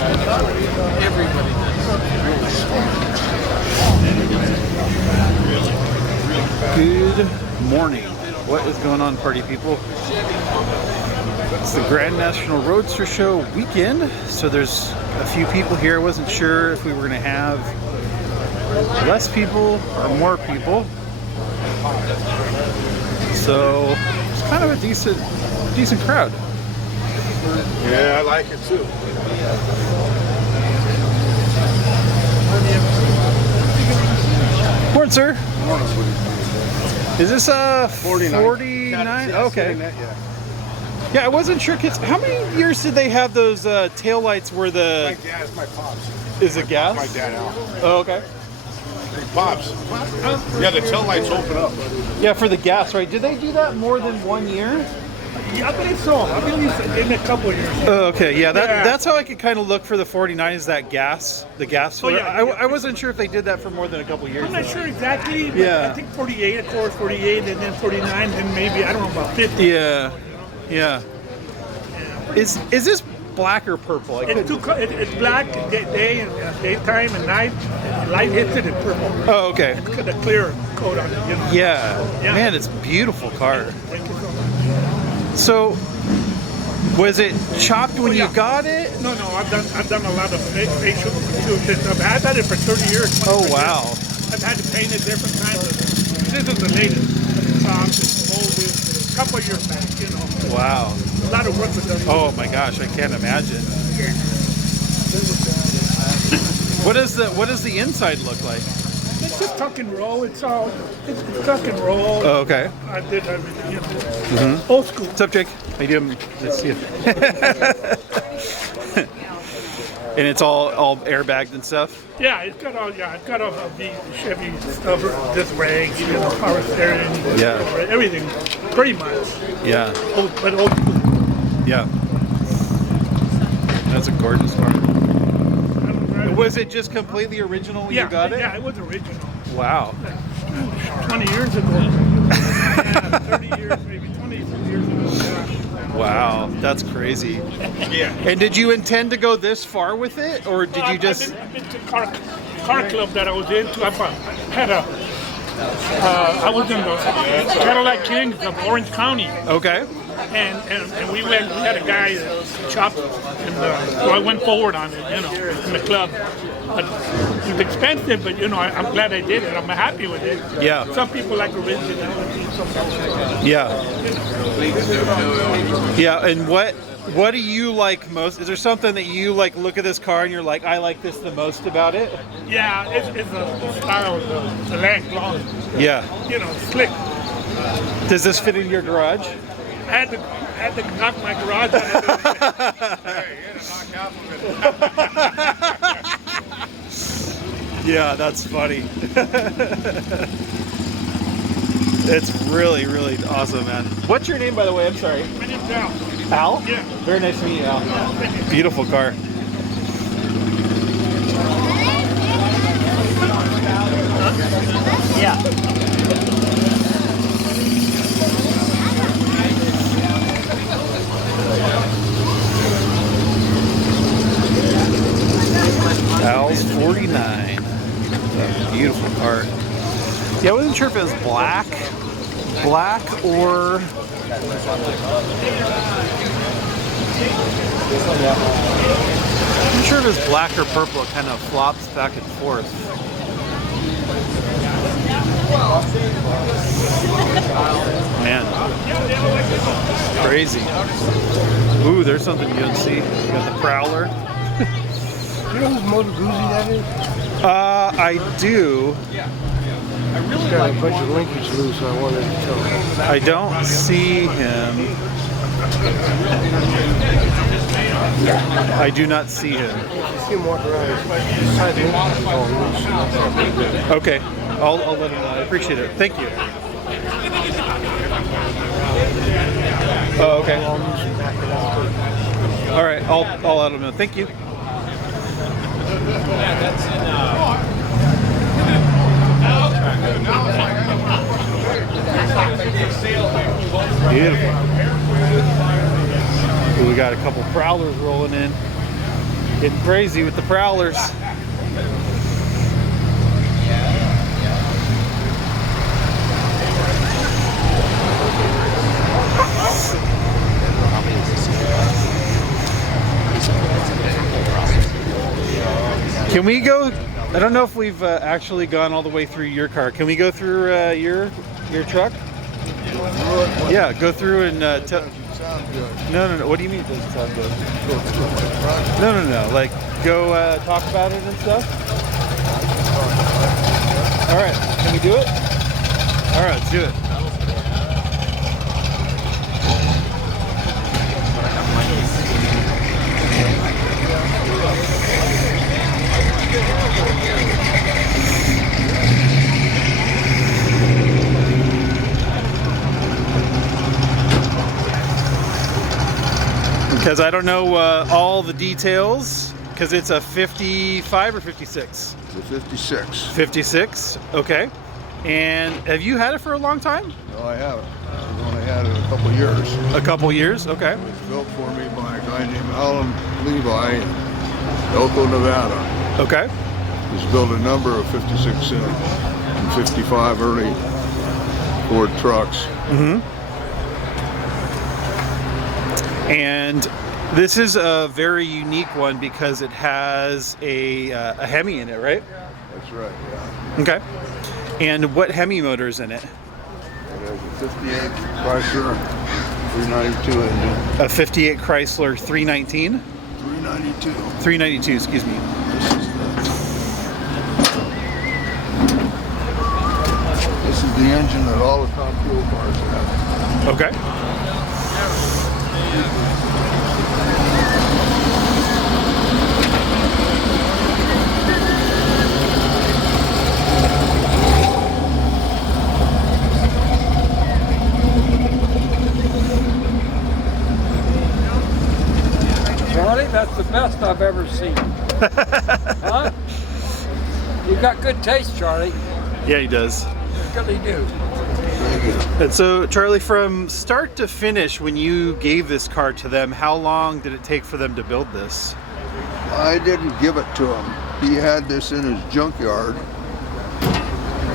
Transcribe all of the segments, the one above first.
Everybody does. Good morning. What is going on, party people? It's the Grand National Roadster Show weekend, so there's a few people here. I wasn't sure if we were going to have less people or more people. So it's kind of a decent crowd. Yeah, I like it too. Morning, sir. Morning, Is this 49? 49? Okay. Yeah. Yeah, I wasn't sure. Kids, how many years did they have those tail lights where the... My dad's my pops. Is it gas? My dad Al. Oh, okay. Pops. Yeah, the tail lights open up. Yeah, for the gas, right? Did they do that more than 1 year? Yeah, I believe so. I believe in a couple of years. Oh, okay, yeah, Yeah. that's how I could kind of look for the 49 is that gas, the gas. Oh, yeah, I wasn't sure if they did that for more than a couple years. I'm not though. sure exactly, but Yeah. I think 48, of course, 48, and then 49, and maybe, I don't know, about 50. Yeah, yeah. Is this black or purple? It's black day and daytime and night. Light hits it in purple. Oh, okay. It's got a clear coat on it, you know. Yeah. Yeah. Man, it's a beautiful car. Thank you so much. So, was it chopped when you got it? No, I've done a lot of facial stuff. I've had it for 30 years. Oh, wow. I've had to paint it different times. This is the latest. It's molded a couple of years back, you know. Wow. A lot of work was done. Oh my gosh, I can't imagine. What does the inside look like? It's just tuck and roll. It's tuck and roll. Oh, okay. I did everything, you know. Old school. What's up, Jake? How you doing? Let's see it. And it's all airbagged and stuff. Yeah, it's got all the Chevy stuff, disc brakes, you know, power steering. Yeah. Everything, pretty much. Yeah. Old school. Yeah. That's a gorgeous car. I don't drive Was it just completely original when yeah, you got it? Yeah, it was original. Wow. 20 years ago. Yeah, 30 years, maybe 20 years ago. Yeah. Wow, that's crazy. Yeah. And did you intend to go this far with it, or did you just? I've been to car club that I was into. I was in the Cadillac Kings of Orange County. Okay. And we had a guy that chopped, and so I went forward on it, you know, in the club. But it's expensive, but you know, I'm glad I did it. I'm happy with it. Yeah. Some people like originality, some people. Yeah. Yeah. And what do you like most? Is there something that you like? Look at this car and you're like, I like this the most about it. Yeah, it's the style, the length, long. Yeah. You know, slick. Does this fit in your garage? I had to knock my garage out of it. Yeah, that's funny. It's really, really awesome, man. What's your name, by the way? I'm sorry. My name's Al. Al? Yeah. Very nice to meet you, Al. Beautiful car. Yeah. Al's 49. Beautiful car. Yeah, I wasn't sure if it was black or I'm sure if it's black or purple. It kind of flops back and forth. Man, crazy. Ooh, there's something you don't see. You got the Prowler. You know whose Moto Guzzi that is? I do. He's got a bunch of linkage loose, so I wanted to tell him. I don't see him. I do not see him. I see him walk around. His side linkage is all loose. Okay, I'll let him know. I appreciate it. Thank you. Oh, okay. All loose and back it out. All right, I'll let him know. Thank you. Beautiful. We got a couple Prowlers rolling in. Getting crazy with the prowlers. Can we go? I don't know if we've actually gone all the way through your car. Can we go through your truck? Yeah, go through and tell. No. What do you mean it doesn't sound good? No. Like, go talk about it and stuff? All right. Can we do it? All right, let's do it. Because I don't know all the details, because it's a 55 or 56? It's a 56. 56, okay. And have you had it for a long time? No, I haven't. I've only had it a couple years. A couple years, okay. It was built for me by a guy named Alan Levi in Elko, Nevada. Okay. He's built a number of 56 and 55 early Ford trucks. And this is a very unique one because it has a Hemi in it, right? That's right, yeah. Okay. And what Hemi motor is in it? It has a 58 Chrysler 392 engine. A 58 Chrysler 319? 392. 392, excuse me. This is the engine that all the top fuel cars have. Okay. Charlie, that's the best I've ever seen. Huh? You got good taste, Charlie. Yeah, he does. You really do. And so, Charlie, from start to finish, when you gave this car to them, how long did it take for them to build this? I didn't give it to him. He had this in his junkyard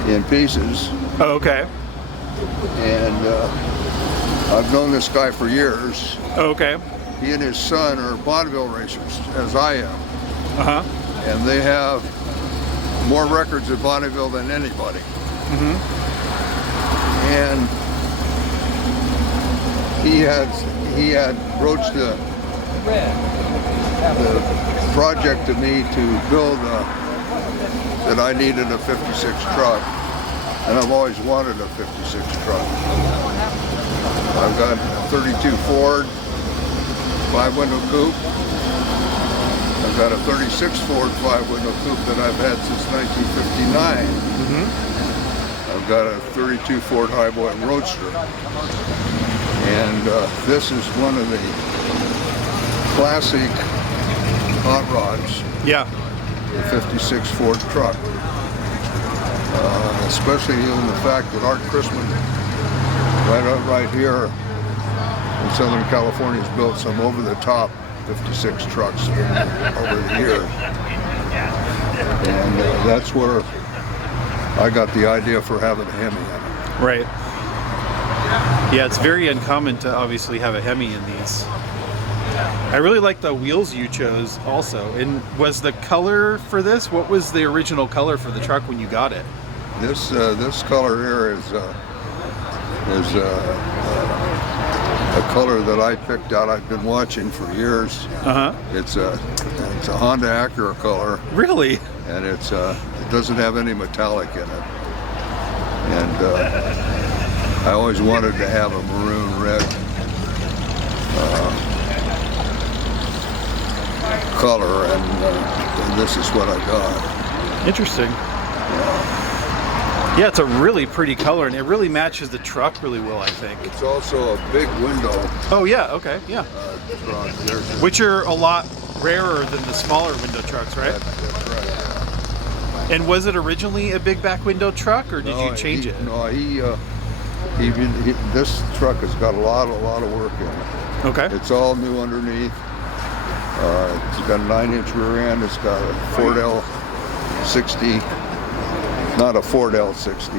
in pieces, Oh, okay. and I've known this guy for years. Oh, okay. He and his son are vaudeville racers, as I am, Uh-huh. and they have more records at vaudeville than anybody. And he had broached the project to me to build that I needed a 56 truck, and I've always wanted a 56 truck. I've got a 32 Ford 5-window coupe. I've got a 36 Ford 5-window coupe that I've had since 1959. I've got a 32 Ford Highboy Roadster. And this is one of the classic hot rods, Yeah. the 56 Ford truck. Especially in the fact that Art Christman, right here in Southern California, has built some over-the-top 56 trucks over the years. And that's where I got the idea for having a Hemi in it. Right. Yeah, it's very uncommon to obviously have a Hemi in these. I really like the wheels you chose also. And was the color for this? What was the original color for the truck when you got it? This color here is a color that I picked out. I've been watching for years. Uh-huh. It's a Honda Acura color, Really? and it doesn't have any metallic in it. And I always wanted to have a maroon red color, and this is what I got. Interesting. Yeah, it's a really pretty color, and it really matches the truck really well, I think. It's also a big window Oh, yeah, okay, yeah. truck. Which are a lot rarer than the smaller window trucks, right? That's right. And was it originally a big back window truck, or did you change it? No, this truck has got a lot of work in it. Okay. It's all new underneath. It's got a 9-inch rear end. It's got a Ford L60, not a Ford L60,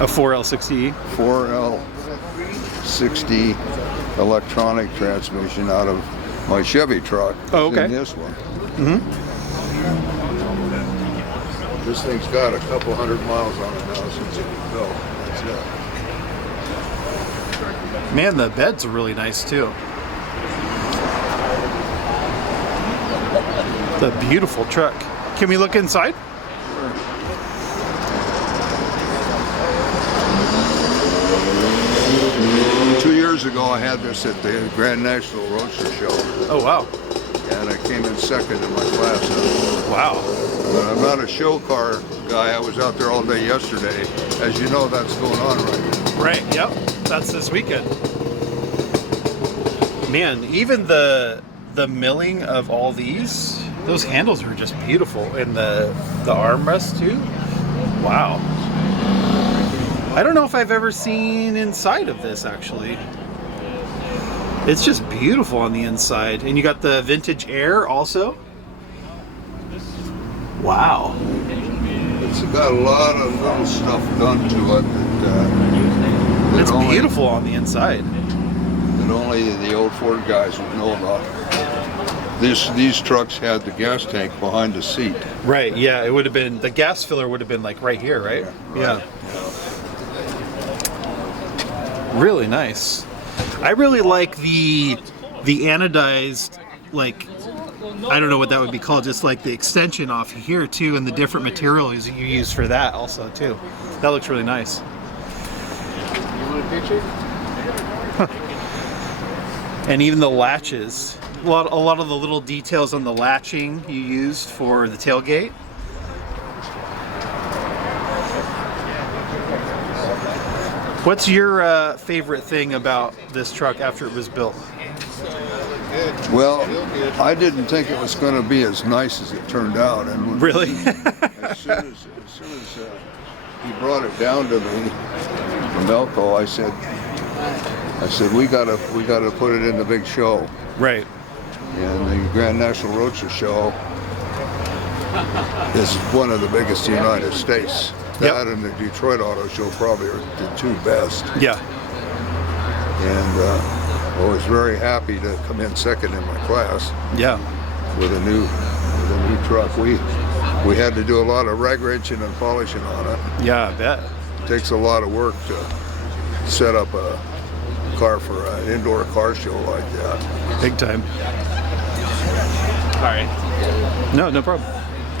A 4L60E. 4L60 electronic transmission out of my Chevy truck. Oh, okay. In this one. This thing's got a couple hundred miles on it now since it was built. That's it. Man, the beds are really nice too. It's a beautiful truck. Can we look inside? 2 years ago, I had this at the Grand National Roadster Show, Oh wow. and I came in second in my class. Wow. But I'm not a show car guy. I was out there all day yesterday. As you know, that's going on right now. Right, yep. That's this weekend. Man, even the milling of all these, those handles are just beautiful. And the armrest too. Wow. I don't know if I've ever seen inside of this actually. It's just beautiful on the inside. And you got the vintage air also. Wow. It's got a lot of little stuff done to it that It's only, beautiful on the inside. that only the old Ford guys would know about. These trucks had the gas tank behind the seat. Right, yeah, it would have been, the gas filler would have been like right here, right? Yeah. Really nice. I really like the anodized, like, I don't know what that would be called, just like the extension off here too, and the different materials that you use for that also too. That looks really nice. You want a picture? And even the latches. A lot of the little details on the latching you used for the tailgate. What's your favorite thing about this truck after it was built? Well, I didn't think it was going to be as nice as it turned out. And when- Really? as soon as he brought it down to me from Elko, I said we gotta put it in the big show. Right. And the Grand National Roadster Show is one of the biggest in the United States. That and the Detroit Auto Show probably are the two best. Yeah. And I was very happy to come in second in my class Yeah. with a new truck. We had to do a lot of rag wrenching and polishing on it. Yeah, I bet. It takes a lot of work to set up a car for an indoor car show like that. Big time. All right. No problem.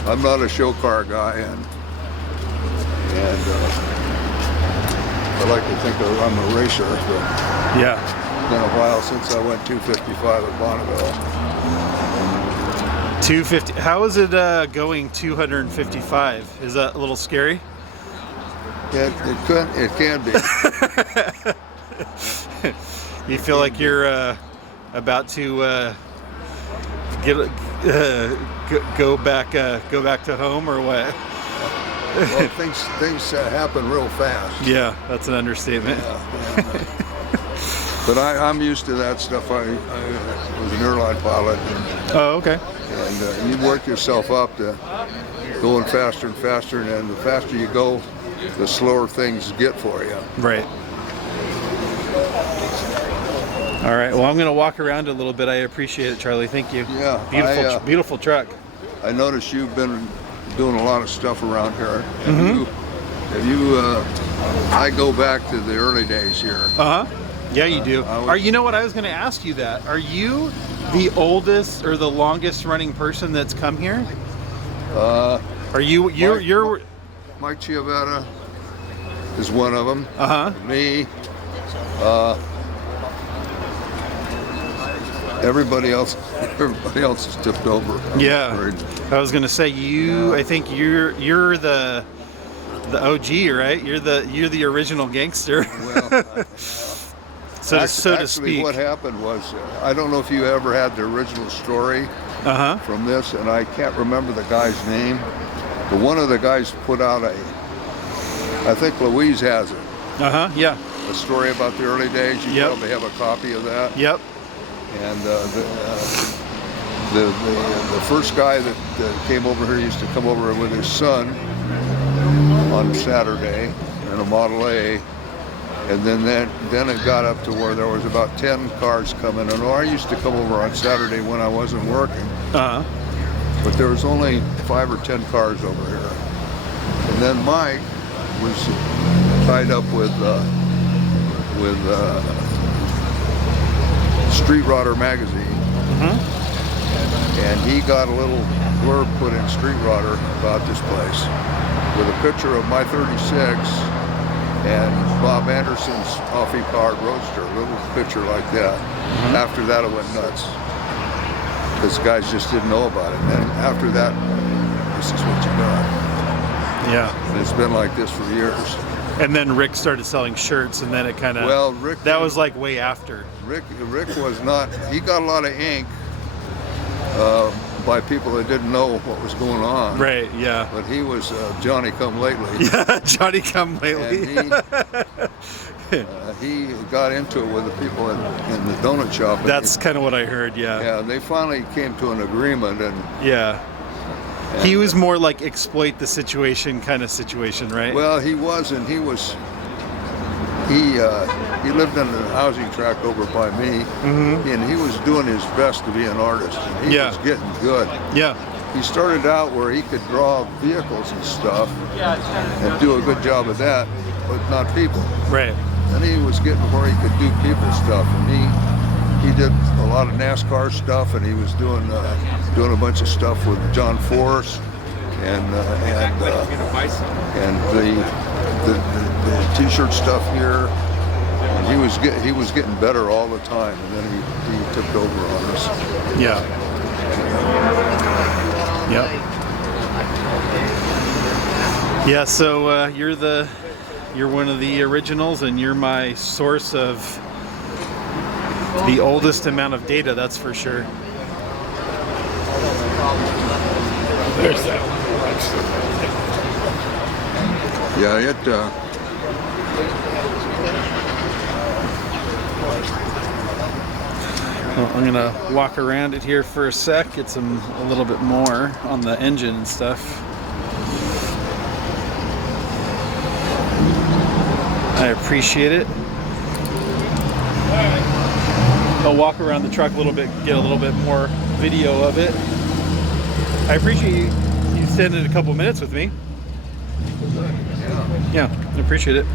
I'm not a show car guy, and I like to think that I'm a racer. But Yeah. it's been a while since I went 255 at Bonneville. 250. How is it going 255? Is that a little scary? It can be. You feel like you're about to go back to home or what? Well, things happen real fast. Yeah, that's an understatement. But I'm used to that stuff. I was an airline pilot, Oh, okay. and you work yourself up to going faster and faster, and then the faster you go, the slower things get for you. Right. All right. Well, I'm going to walk around a little bit. I appreciate it, Charlie. Thank you. Yeah, Beautiful truck. I noticed you've been doing a lot of stuff around here. I go back to the early days here. Yeah, you do. You know what? I was going to ask you that. Are you the oldest or the longest running person that's come here? Are you? You're. Mike Chiavetta is one of them. Me. Everybody else has tipped over. Yeah. I was going to say you. I think you're the OG, right? You're the original gangster. Well. so to Actually, speak. what happened was, I don't know if you ever had the original story from this, and I can't remember the guy's name, but one of the guys put out I think Louise has it, Yeah. a story about the early days. You probably have a copy of that. Yep. And The first guy that came over here used to come over with his son on Saturday in a Model A, and then it got up to where there was about 10 cars coming. And I used to come over on Saturday when I wasn't working, Uh-huh. but there was only 5 or 10 cars over here. And then Mike was tied up with Street Rodder magazine, and he got a little blurb put in Street Rodder about this place with a picture of my 36 and Bob Anderson's Offie powered Roadster, a little picture like that. After that, it went nuts because guys just didn't know about it. And after that, this is what you got. Yeah. And it's been like this for years. And then Rick started selling shirts, and then it kind of. Well, Rick. That was like way after. Rick was not. He got a lot of ink by people that didn't know what was going on. Right. Yeah. But he was Johnny Come Lately. Yeah. Johnny Come Lately. And he got into it with the people in the donut shop. That's kind of what I heard. Yeah. Yeah. They finally came to an agreement, and Yeah. He was more like exploit the situation kind of situation, right? well, he was, and he was. He lived in a housing tract over by me, and he was doing his best to be an artist. And he Yeah. was getting good. Yeah. He started out where he could draw vehicles and stuff, and do a good job of that, but not people. Right. Then he was getting where he could do people stuff, and he did a lot of NASCAR stuff, and he was doing a bunch of stuff with John Force, and the T-shirt stuff here. And he was getting better all the time, and then he took over on us. Yeah. Yep. Yeah. So you're one of the originals, and you're my source of the oldest amount of data. That's for sure. There's that one. Yeah, Well, I'm gonna walk around it here for a sec, get some a little bit more on the engine and stuff. I appreciate it. I'll walk around the truck a little bit, get a little bit more video of it. I appreciate you spending a couple minutes with me. Yeah, I appreciate it.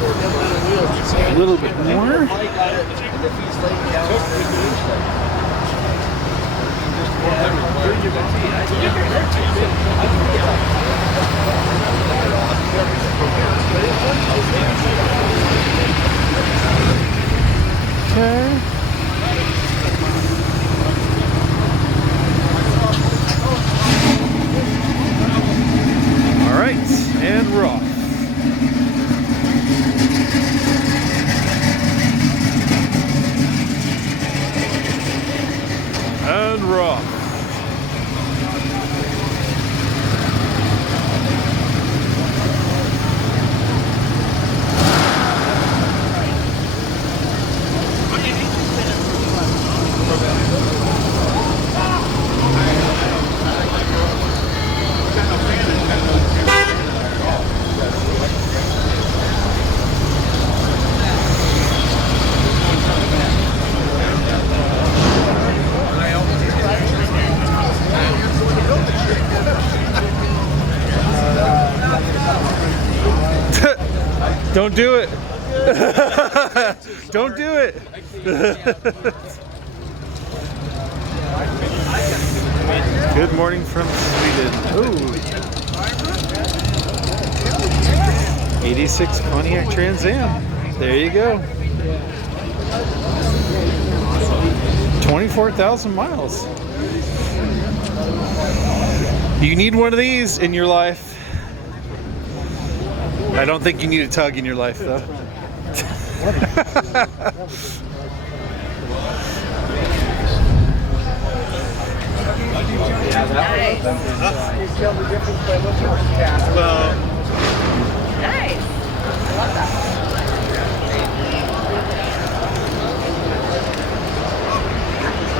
A little bit more. Okay. All right, and we're off. And we're off. Don't do it. Don't do it. Good morning from Sweden. Ooh. 86 Pontiac Trans Am. There you go. 24,000 miles. You need one of these in your life. I don't think you need a tug in your life, though. Nice.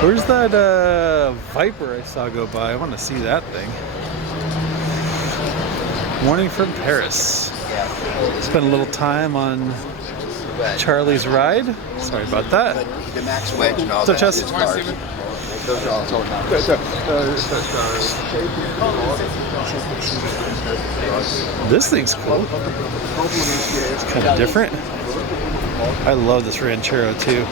Where's that Viper I saw go by? I want to see that thing. Morning from Paris. Spent a little time on Charlie's ride. Sorry about that. The max wedge and all So that. Chess- is cars. Those are all told now. This thing's cool. It's kind of different. I love this Ranchero too.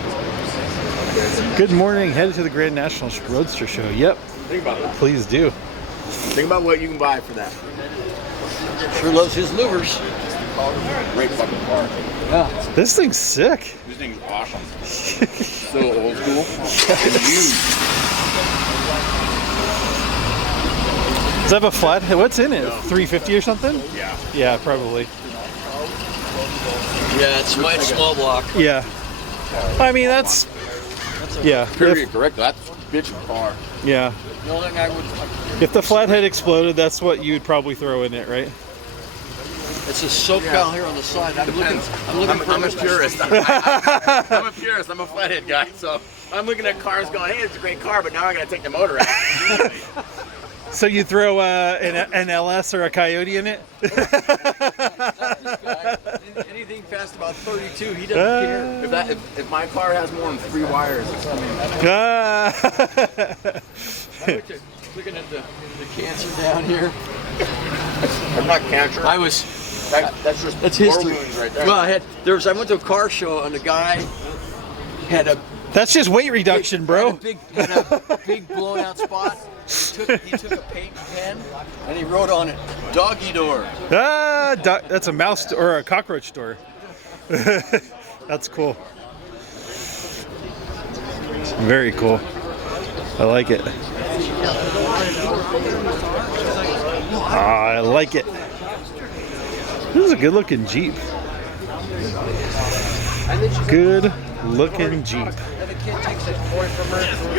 Good morning. Headed to the Grand National Roadster Show. Yep. Think about it. Please do. Think about what you can buy for that. Sure loves his louvers. Great fucking car. This thing's sick. This thing's awesome. So old school. And huge. Does that have a flat head? What's in it? 350 or something? Yeah. Yeah, probably. Yeah, it's my small block. Yeah. I mean, that's. Yeah. Period. Correct. That's a bitch car. Yeah. The only thing I would, If the flathead exploded, that's what you'd probably throw in it, right? it's a SoCal here on the side. I'm looking for I'm a purist. I'm a purist. I'm a flathead guy. So I'm looking at cars going, hey, it's a great car, but now I got to take the motor out. So you throw an LS or a Coyote in it? anything past about 32. He doesn't care. If my car has more than 3 wires, it's coming. Looking at the cancer down here. I'm not cancer. I was. That's just That's war history. wounds right there. Well, I went to a car show and the guy had a That's just weight reduction, bro. had a big blown out spot. He took a paint pen and he wrote on it, "Doggy door." That's a mouse or a cockroach door. That's cool. Very cool. I like it. I like it. This is a good looking Jeep. Good looking Jeep.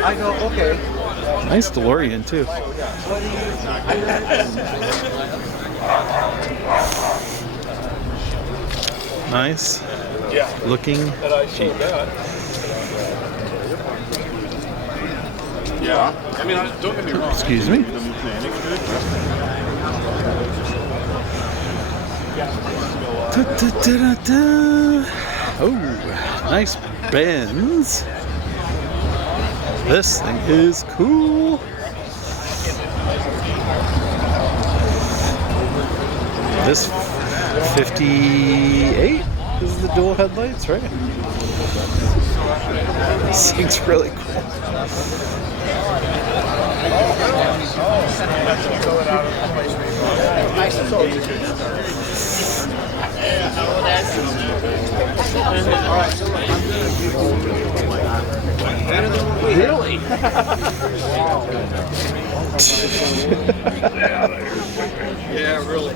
I go, okay. Nice DeLorean too. Nice looking Jeep. Yeah, I mean, don't get me wrong. Excuse me. The mechanic's good. Oh, nice Benz. This thing is cool. This 58 is the dual headlights, right? This thing's really cool. Really? Yeah, really.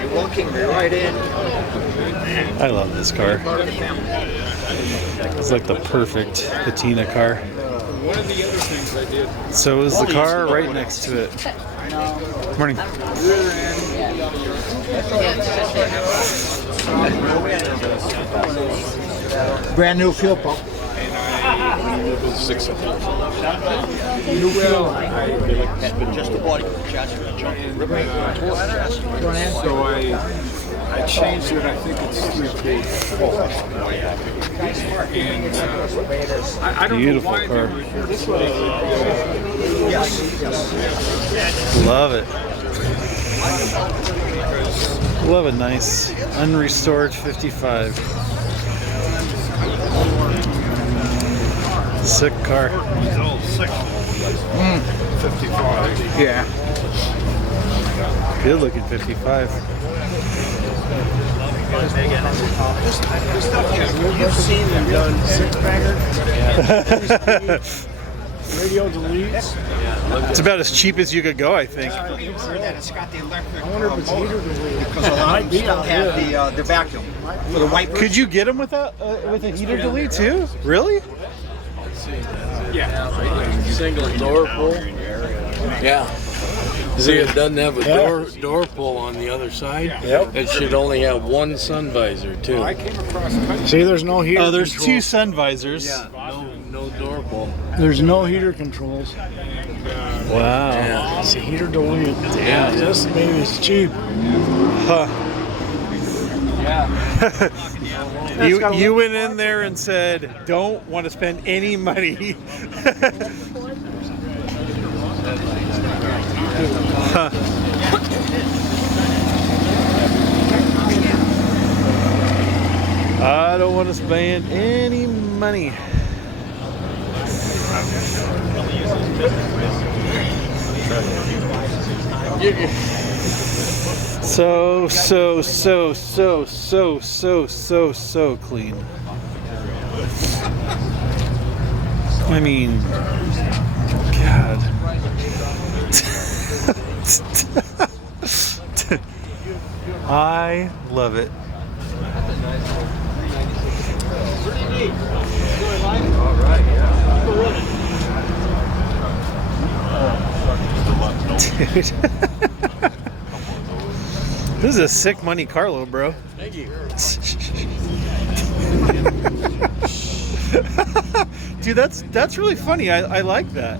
You're walking me right in. I love this car. It's like the perfect patina car. One of the other things I did. So is the car right next to it. Morning. Brand new fuel pump. Six of them. Just the body. So I changed it. I think it's 3K. And I don't Beautiful know why car. they were here. This way. Love it. Love a nice unrestored 55. Sick car. He's all 55. Yeah. Good looking 55. You've seen them done six-banger? Radio deletes. It's about as cheap as you could go, I think. I wonder if it's heater delete. Because a lot of them still have the vacuum for the wipers. Could you get them without with a heater delete too? Really? Single door pull. Yeah. See, it doesn't have a door pull on the other side. Yep. It should only have one sun visor too. I came across a See, there's no heater. Oh, there's controls. two sun visors. Yeah, no door pull. There's no heater controls. Wow. Yeah. It's a heater delete. Yeah. This maybe it's cheap. Huh. You went in there and said, "Don't want to spend any money." Huh. I don't want to spend any money. So clean. I mean, God. I love it. Dude. This is a sick Monte Carlo, bro. Thank you. Dude, that's really funny. I like that.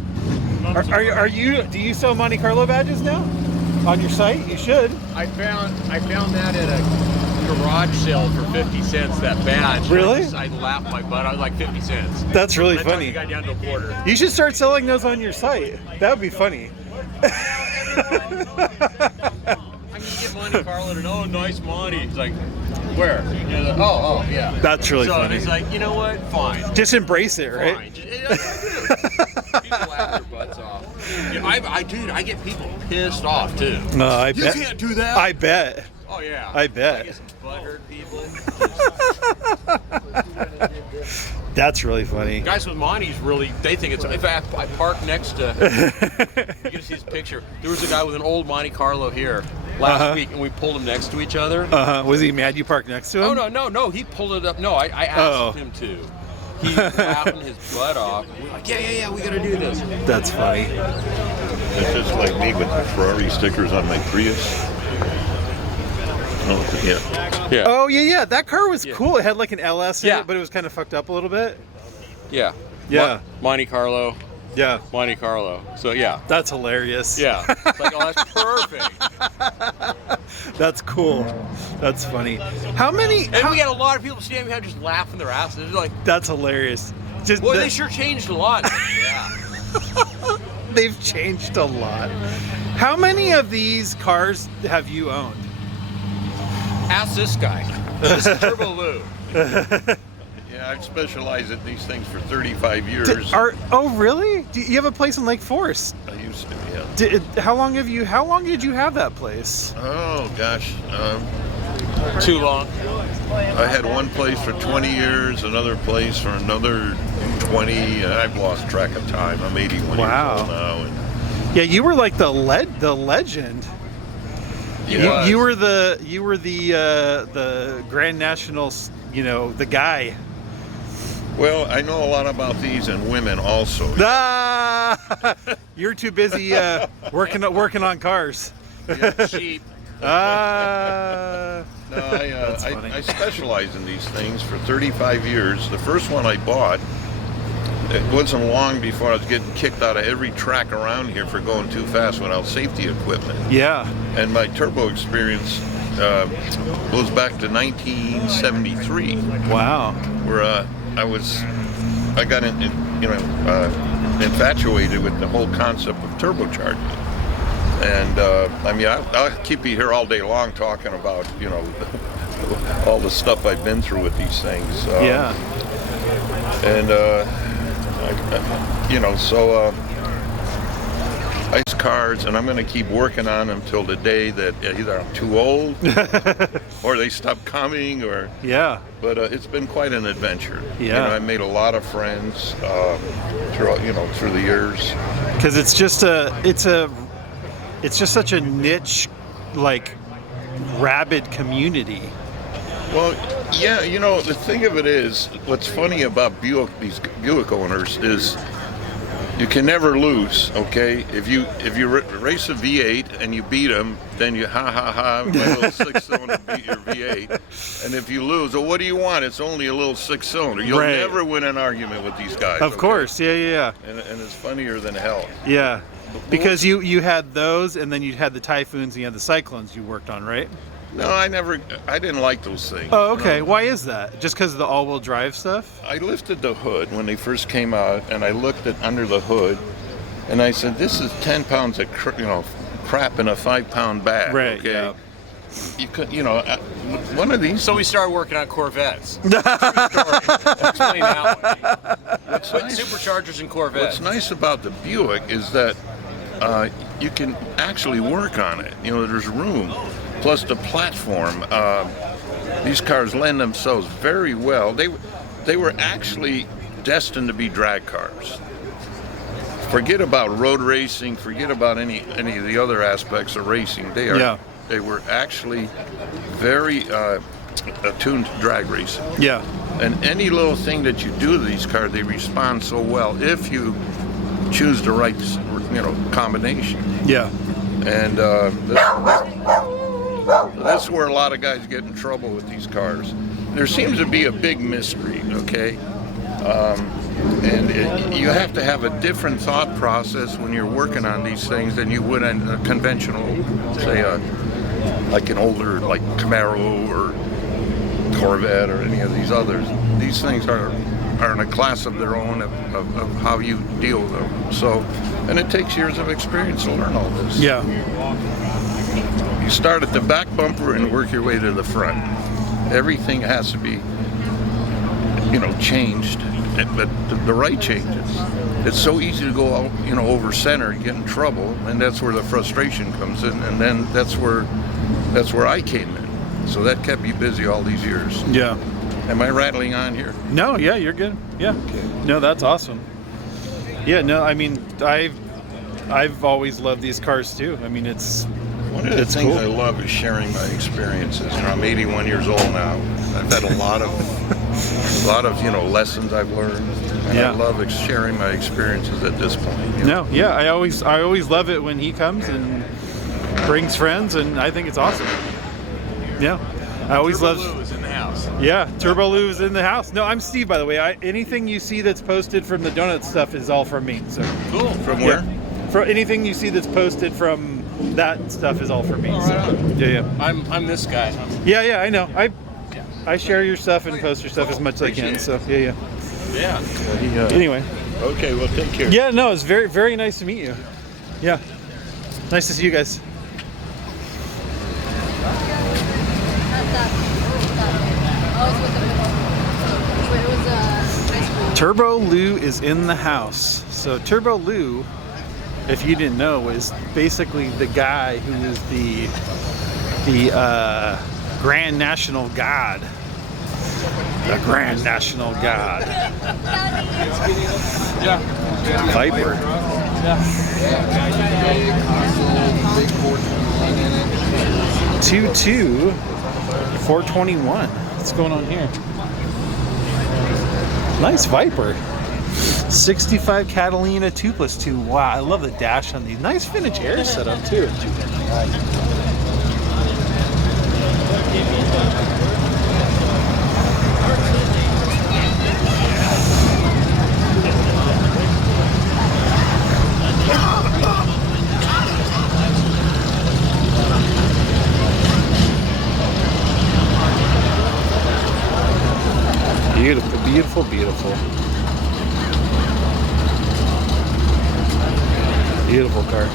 Are you? Do you sell Monte Carlo badges now on your site? You should. I found that at a garage sale for 50 cents. That badge. Really? I laughed my butt. I was like 50 cents. That's really I talked funny. the guy down to a quarter. You should start selling those on your site. That would be funny. I mean, you get Monte Carlo and nice Monte. It's like, where? You're like, oh, yeah. That's really so funny. it's like, you know what? Fine. Just embrace it, right? Fine. People laugh their butts off. Yeah, I get people pissed off too. No, I You bet. can't do that. I bet. Oh yeah. I bet. I get some butthurt people. That's really funny. Guys with Montes really, they think it's. In fact, I parked next to. You can see his picture. There was a guy with an old Monte Carlo here last week, and we pulled him next to each other. Was he mad you parked next to him? Oh no! He pulled it up. No, I asked him to. He was laughing his butt off. We're like, yeah, we gotta do this. That's funny. It's just like me with the Ferrari stickers on my Prius. Oh, yeah. Oh yeah. That car was cool. It had like an LS in it, but it was kind of fucked up a little bit. Yeah. Yeah. Monte Carlo. Yeah. Monte Carlo. So yeah. That's hilarious. Yeah. It's like, oh, that's perfect. That's cool. That's funny. How many? And we had a lot of people standing behind just laughing their asses. They're like, that's hilarious. Just boy, they sure changed a lot. Yeah. They've changed a lot. How many of these cars have you owned? Ask this guy. This is Turbo Lou. Yeah, I've specialized in these things for 35 years. Oh really? Do you have a place in Lake Forest? I used to, yeah. How long did you have that place? Oh gosh. Too long. I had one place for 20 years, another place for another 20. I've lost track of time. I'm 81 years old now. And yeah, you were like the legend. You were the Grand Nationals, the guy. Well, I know a lot about these and women also. You're too busy working on cars. Yeah, cheap. No, I specialized in these things for 35 years. The first one I bought, it wasn't long before I was getting kicked out of every track around here for going too fast without safety equipment. Yeah. And my turbo experience goes back to 1973. Wow. Where I got infatuated with the whole concept of turbocharging. And I'll keep you here all day long talking about all the stuff I've been through with these things. Yeah. And You know, so nice cars, and I'm going to keep working on them till the day that either I'm too old or they stop coming, or Yeah. But it's been quite an adventure. Yeah. You know, I made a lot of friends through the years. Because it's just such a niche, like, rabid community. Well, yeah, you know, the thing of it is, what's funny about these Buick owners is you can never lose, okay? If you race a V8 and you beat them, then you ha, my little six-cylinder beat your V8. And if you lose, well, what do you want? It's only a little six-cylinder. You'll Right. never win an argument with these guys. Of okay? course, yeah. And it's funnier than hell. Yeah. Because you had those, and then you had the Typhoons, and you had the Cyclones you worked on, right? No, I didn't like those things. Oh, okay. you know? Why is that? Just because of the all-wheel drive stuff? I lifted the hood when they first came out, and I looked at under the hood, and I said, "This is 10 pounds of crap in a 5-pound bag." Right. Okay. Yeah. You could, one of these. So we started working on Corvettes. Explain that one. Put superchargers in Corvettes. What's nice about the Buick is that you can actually work on it. You know, there's room. Plus the platform. These cars lend themselves very well. They were actually destined to be drag cars. Forget about road racing. Forget about any of the other aspects of racing. They were actually very attuned to drag racing. Yeah. And any little thing that you do to these cars, they respond so well if you choose the right, combination. Yeah. And that's where a lot of guys get in trouble with these cars. There seems to be a big mystery, okay? You have to have a different thought process when you're working on these things than you would in a conventional, say, like an older, like Camaro or Corvette or any of these others. These things are in a class of their own of how you deal with them. So, and it takes years of experience to learn all this. Yeah. You start at the back bumper and work your way to the front. Everything has to be, changed, but the right changes. It's so easy to go out, over center and get in trouble, and that's where the frustration comes in. And then that's where I came in. So that kept me busy all these years. Yeah. Am I rattling on here? No, yeah, you're good. Yeah. No, that's awesome. Yeah, no, I mean, I've always loved these cars too. I mean, it's one of the things cool. I love is sharing my experiences. I'm 81 years old now. I've had a lot of lessons I've learned. And I love sharing my experiences at this point. No, yeah, I always love it when he comes and brings friends, and I think it's awesome. Yeah, I always love. Turbo Lou is in the house. Yeah, Turbo Lou is in the house. No, I'm Steve, by the way. Anything you see that's posted from the donut stuff is all from me. So Cool. From where? For anything you see that's posted from that stuff is all from me. So, yeah. I'm this guy. Yeah, I know. I share your stuff and post your stuff as much as I can. So yeah. Anyway. Okay, well, take care. Yeah, no, it's very, very nice to meet you. Yeah. Nice to see you guys. Turbo Lou is in the house. So Turbo Lou, if you didn't know, is basically the guy who is the Grand National God. The Grand National God. Viper. 2.2 421. What's going on here? Nice Viper. 65 Catalina 2+2. Wow, I love the dash on these. Nice vintage air setup too. Beautiful, beautiful, beautiful. Beautiful car.